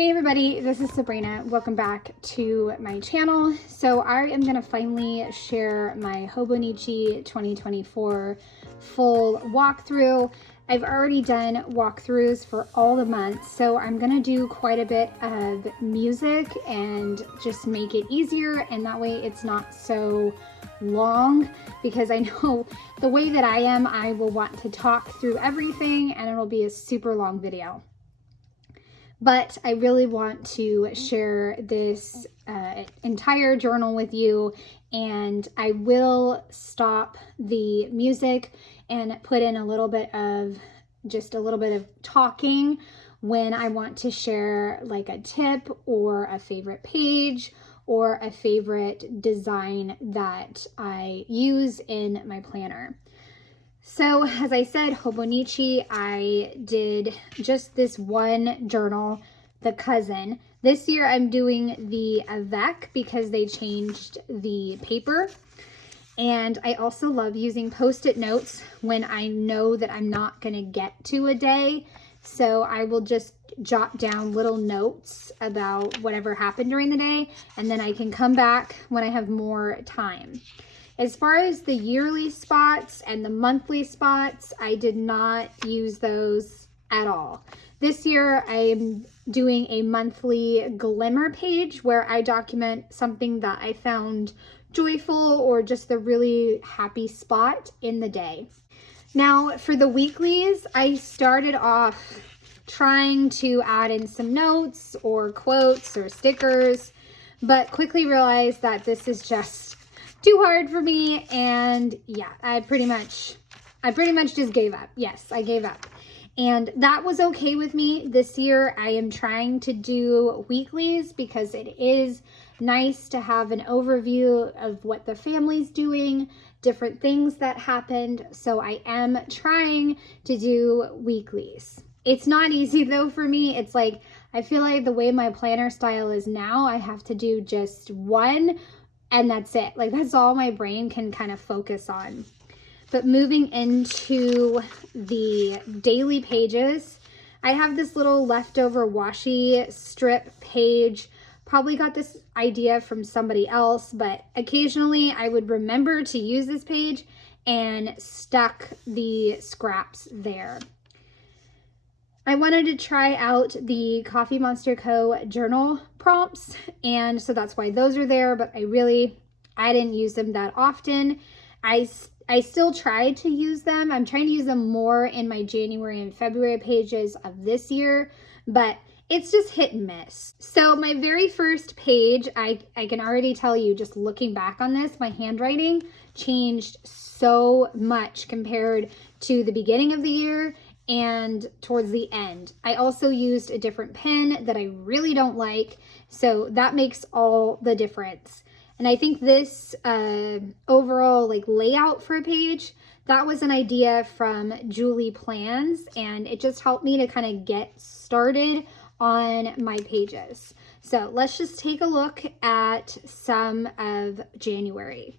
Hey everybody, this is Sabrina. Welcome back to my channel. So I am going to finally share my Hobonichi 2024 full walkthrough. I've already done walkthroughs for all the months, so I'm going to do quite a bit of music and just make it easier, and that way it's not so long, because I know the way that I am, I will want to talk through everything and it'll be a super long video. But I really want to share this entire journal with you, and I will stop the music and put in a little bit of talking when I want to share like a tip or a favorite page or a favorite design that I use in my planner. So as I said, Hobonichi, I did just this one journal, the Cousin. This year I'm doing the Avec because they changed the paper. And I also love using Post-it notes when I know that I'm not going to get to a day. So I will just jot down little notes about whatever happened during the day, and then I can come back when I have more time. As far as the yearly spots and the monthly spots, I did not use those at all. This year, I am doing a monthly glimmer page where I document something that I found joyful or just the really happy spot in the day. Now, for the weeklies, I started off trying to add in some notes or quotes or stickers, but quickly realized that this is just too hard for me, and yeah, I pretty much just gave up. Yes, I gave up. And that was okay with me. This year I am trying to do weeklies because it is nice to have an overview of what the family's doing, different things that happened. So I am trying to do weeklies. It's not easy though for me. It's like, I feel like the way my planner style is now, I have to do just one and that's it. Like, that's all my brain can kind of focus on. But moving into the daily pages, I have this little leftover washi strip page. Probably got this idea from somebody else, but occasionally I would remember to use this page and stuck the scraps there. I wanted to try out the Coffee Monster Co. journal prompts, and so that's why those are there, but I didn't use them that often. I still tried to use them. I'm trying to use them more in my January and February pages of this year, but it's just hit and miss. So my very first page, I can already tell you, just looking back on this, my handwriting changed so much compared to the beginning of the year and towards the end. I also used a different pen that I really don't like, so that makes all the difference. And I think this overall like layout for a page, that was an idea from Julie Plans, and it just helped me to kind of get started on my pages. So let's just take a look at some of January.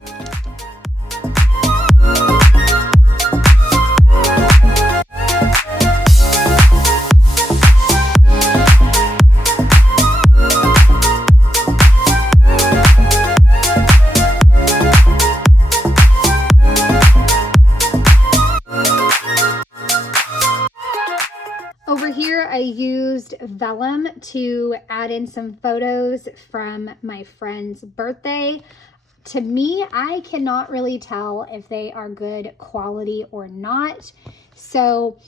Over here, I used vellum to add in some photos from my friend's birthday. To me, I cannot really tell if they are good quality or not. So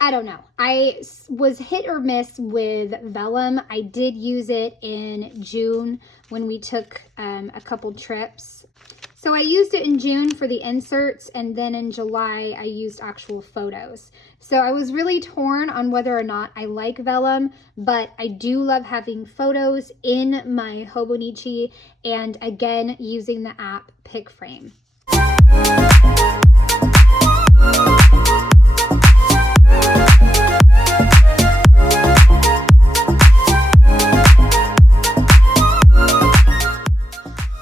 I don't know. I was hit or miss with vellum. I did use it in June when we took a couple trips. So I used it in June for the inserts, and then in July I used actual photos. So I was really torn on whether or not I like vellum, but I do love having photos in my Hobonichi, and again, using the app PicFrame.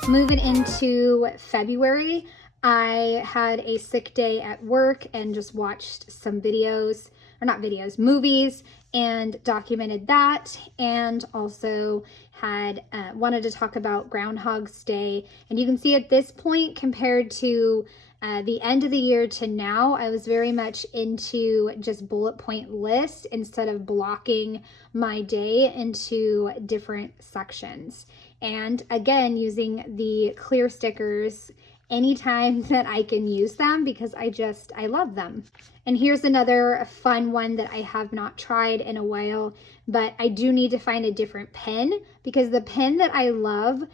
Moving into February, I had a sick day at work and just watched some videos or not videos, movies, and documented that, and also had wanted to talk about Groundhog's Day. And you can see at this point, compared to the end of the year to now, I was very much into just bullet point lists instead of blocking my day into different sections. And again, using the clear stickers anytime that I can use them, because I love them. And here's another fun one that I have not tried in a while, but I do need to find a different pen, because the pen that I love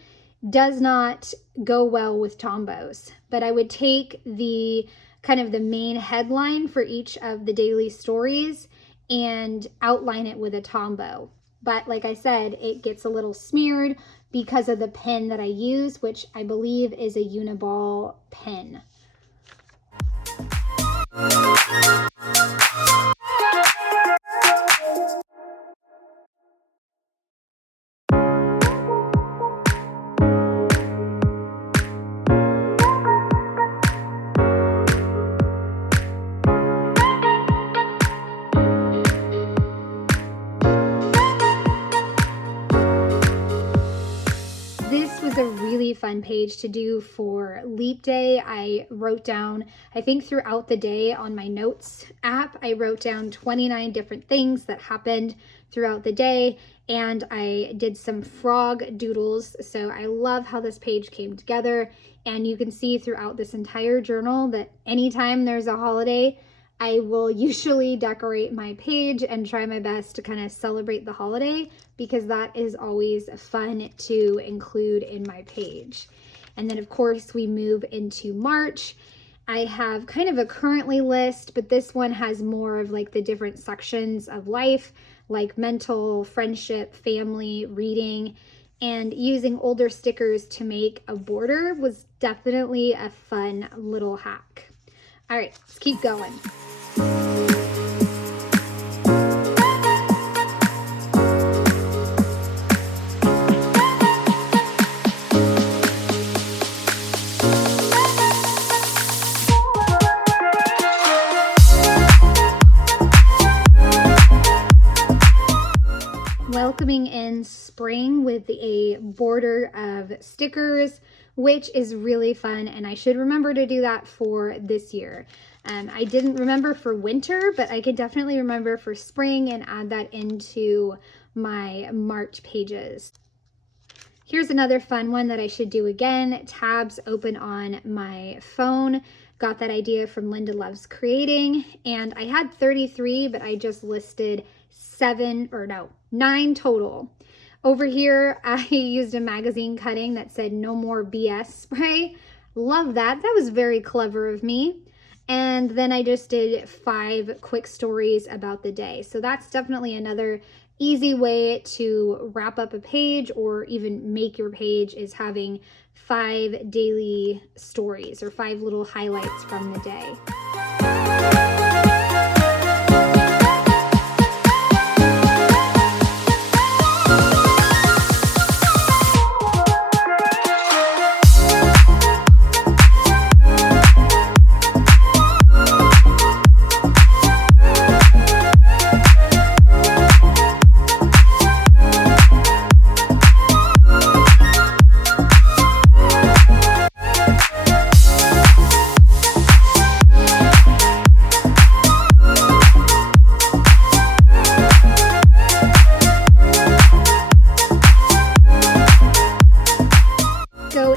does not go well with Tombows. But I would take the kind of the main headline for each of the daily stories and outline it with a Tombow. But like I said, it gets a little smeared because of the pen that I use, which I believe is a Uniball pen. A really fun page to do for Leap Day. I wrote down, I think throughout the day on my notes app, I wrote down 29 different things that happened throughout the day, and I did some frog doodles. So I love how this page came together, and you can see throughout this entire journal that anytime there's a holiday, I will usually decorate my page and try my best to kind of celebrate the holiday, because that is always fun to include in my page. And then of course we move into March. I have kind of a currently list, but this one has more of like the different sections of life, like mental, friendship, family, reading, and using older stickers to make a border was definitely a fun little hack. All right, let's keep going. Welcoming in spring with a border of stickers, which is really fun, and I should remember to do that for this year. I didn't remember for winter, but I can definitely remember for spring and add that into my March pages. Here's another fun one that I should do again. Tabs open on my phone. Got that idea from Linda Loves Creating, and I had 33, but I just listed 9 total. Over here, I used a magazine cutting that said "No More BS" spray. Love that. That was very clever of me. And then I just did 5 quick stories about the day. So that's definitely another easy way to wrap up a page or even make your page, is having 5 daily stories or 5 little highlights from the day.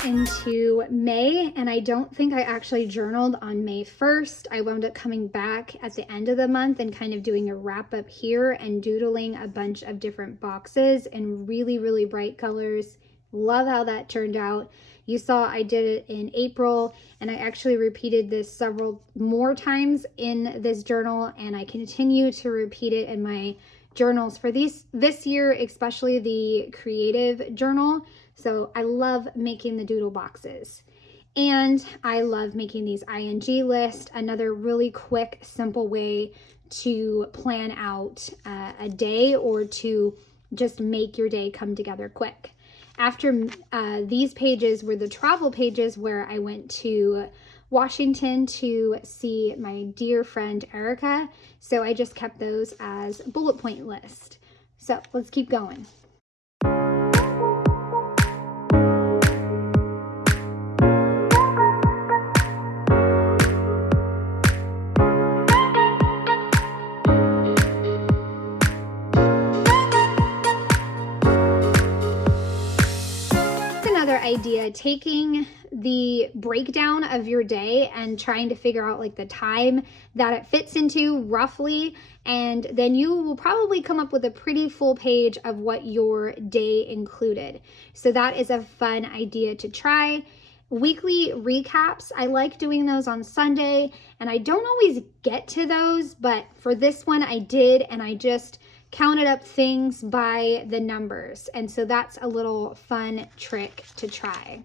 Into May, and I don't think I actually journaled on May 1st. I wound up coming back at the end of the month and kind of doing a wrap up here and doodling a bunch of different boxes in really, really bright colors. Love how that turned out. You saw I did it in April, and I actually repeated this several more times in this journal, and I continue to repeat it in my journals for this year, especially the creative journal. So I love making the doodle boxes, and I love making these ING lists. Another really quick, simple way to plan out a day, or to just make your day come together quick. After these pages were the travel pages, where I went to Washington to see my dear friend Erica. So I just kept those as bullet point list. So let's keep going. Idea, taking the breakdown of your day and trying to figure out like the time that it fits into roughly, and then you will probably come up with a pretty full page of what your day included. So that is a fun idea to try. Weekly recaps, I like doing those on Sunday, and I don't always get to those, but for this one I did, and I just counted up things by the numbers. And so that's a little fun trick to try.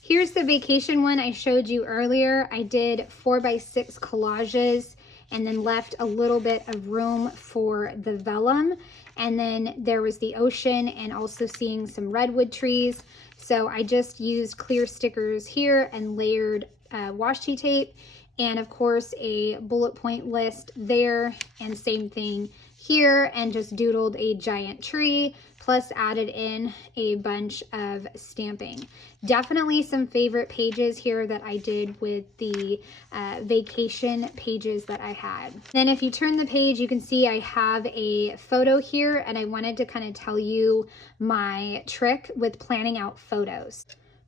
Here's the vacation one I showed you earlier. I did 4x6 collages and then left a little bit of room for the vellum. And then there was the ocean and also seeing some redwood trees. So I just used clear stickers here and layered washi tape. And of course a bullet point list there, and same thing here, and just doodled a giant tree, plus added in a bunch of stamping. Definitely some favorite pages here that I did with the vacation pages that I had. Then if you turn the page, you can see I have a photo here, and I wanted to kind of tell you my trick with planning out photos.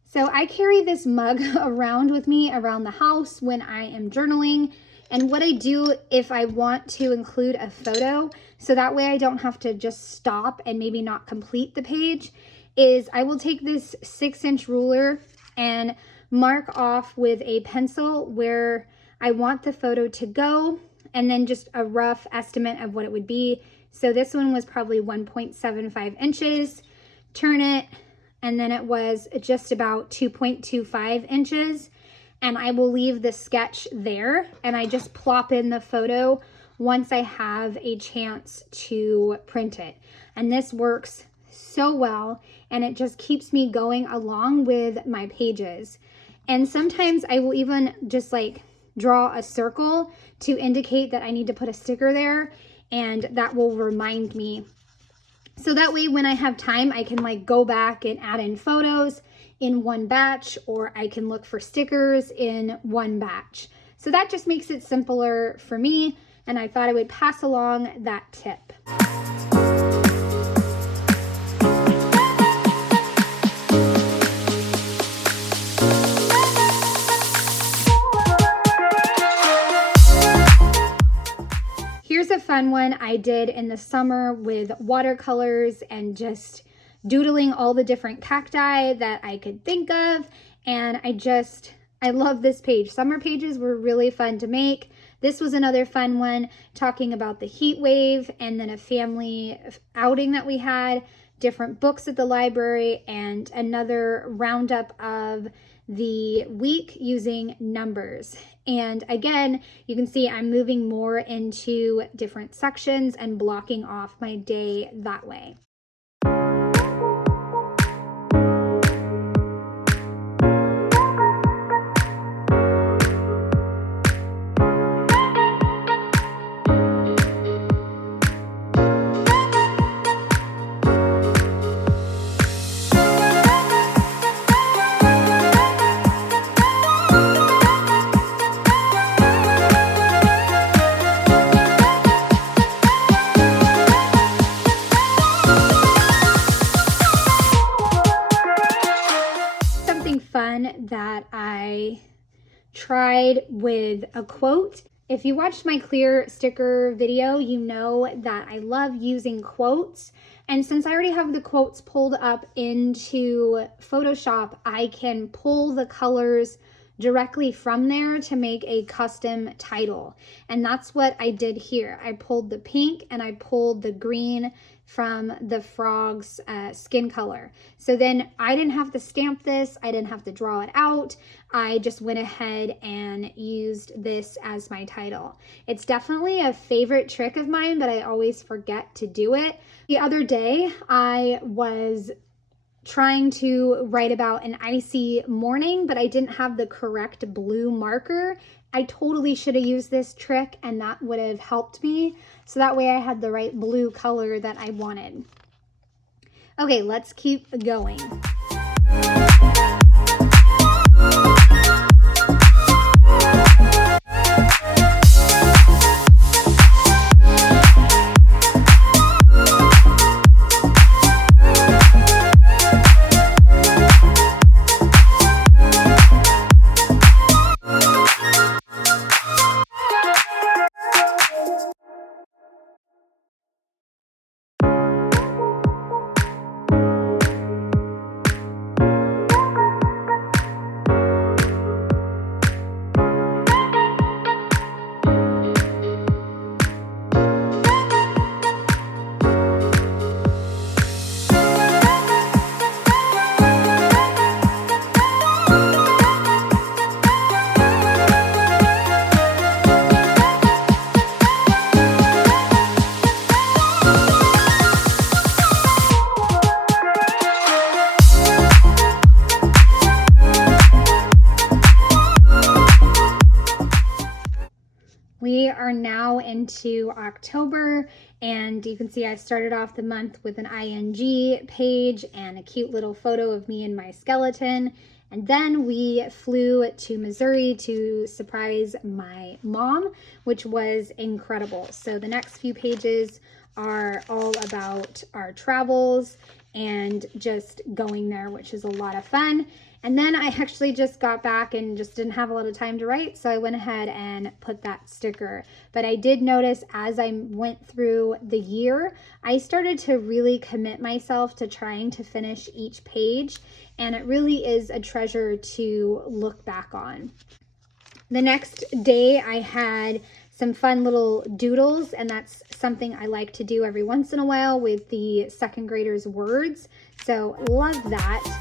So I carry this mug around with me around the house when I am journaling. And what I do if I want to include a photo, so that way I don't have to just stop and maybe not complete the page, is I will take this 6-inch ruler and mark off with a pencil where I want the photo to go, and then just a rough estimate of what it would be. So this one was probably 1.75 inches, turn it, and then it was just about 2.25 inches. And I will leave the sketch there, and I just plop in the photo once I have a chance to print it. And this works so well, and it just keeps me going along with my pages. And sometimes I will even just like draw a circle to indicate that I need to put a sticker there, and that will remind me. So that way when I have time, I can like go back and add in photos in one batch, or I can look for stickers in one batch. So that just makes it simpler for me, and I thought I would pass along that tip. Here's a fun one I did in the summer with watercolors and just doodling all the different cacti that I could think of. And I love this page. Summer pages were really fun to make. This was another fun one talking about the heat wave, and then a family outing that we had, different books at the library, and another roundup of the week using numbers. And again, you can see I'm moving more into different sections and blocking off my day that way. That I tried with a quote. If you watched my clear sticker video, you know that I love using quotes. And since I already have the quotes pulled up into Photoshop, I can pull the colors directly from there to make a custom title. And that's what I did here. I pulled the pink and I pulled the green from the frog's skin color. So then I didn't have to stamp this. I didn't have to draw it out. I just went ahead and used this as my title. It's definitely a favorite trick of mine, but I always forget to do it. The other day I was trying to write about an icy morning, but I didn't have the correct blue marker. I totally should have used this trick and that would have helped me. So that way I had the right blue color that I wanted. Okay, let's keep going. We are now into October, and you can see I started off the month with an ING page and a cute little photo of me and my skeleton. And then we flew to Missouri to surprise my mom, which was incredible. So the next few pages are all about our travels and just going there, which is a lot of fun. And then I actually just got back and just didn't have a lot of time to write, so I went ahead and put that sticker. But I did notice as I went through the year, I started to really commit myself to trying to finish each page, and it really is a treasure to look back on. The next day I had some fun little doodles, and that's something I like to do every once in a while with the second graders' words. So love that.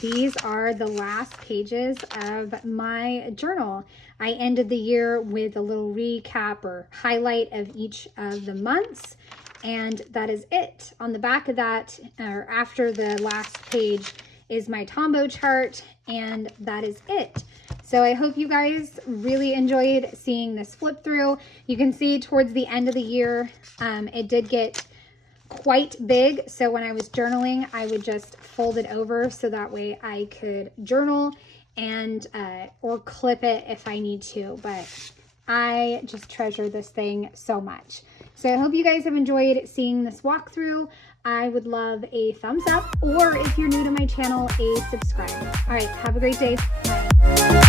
These are the last pages of my journal. I ended the year with a little recap or highlight of each of the months, and that is it. On the back of that, or after the last page, is my Tombow chart, and that is it. So I hope you guys really enjoyed seeing this flip through. You can see towards the end of the year, it did get quite big, so when I was journaling I would just fold it over so that way I could journal and or clip it if I need to, but I just treasure this thing so much. So I hope you guys have enjoyed seeing this walkthrough. I would love a thumbs up, or if you're new to my channel, a subscribe. All right, have a great day. Bye.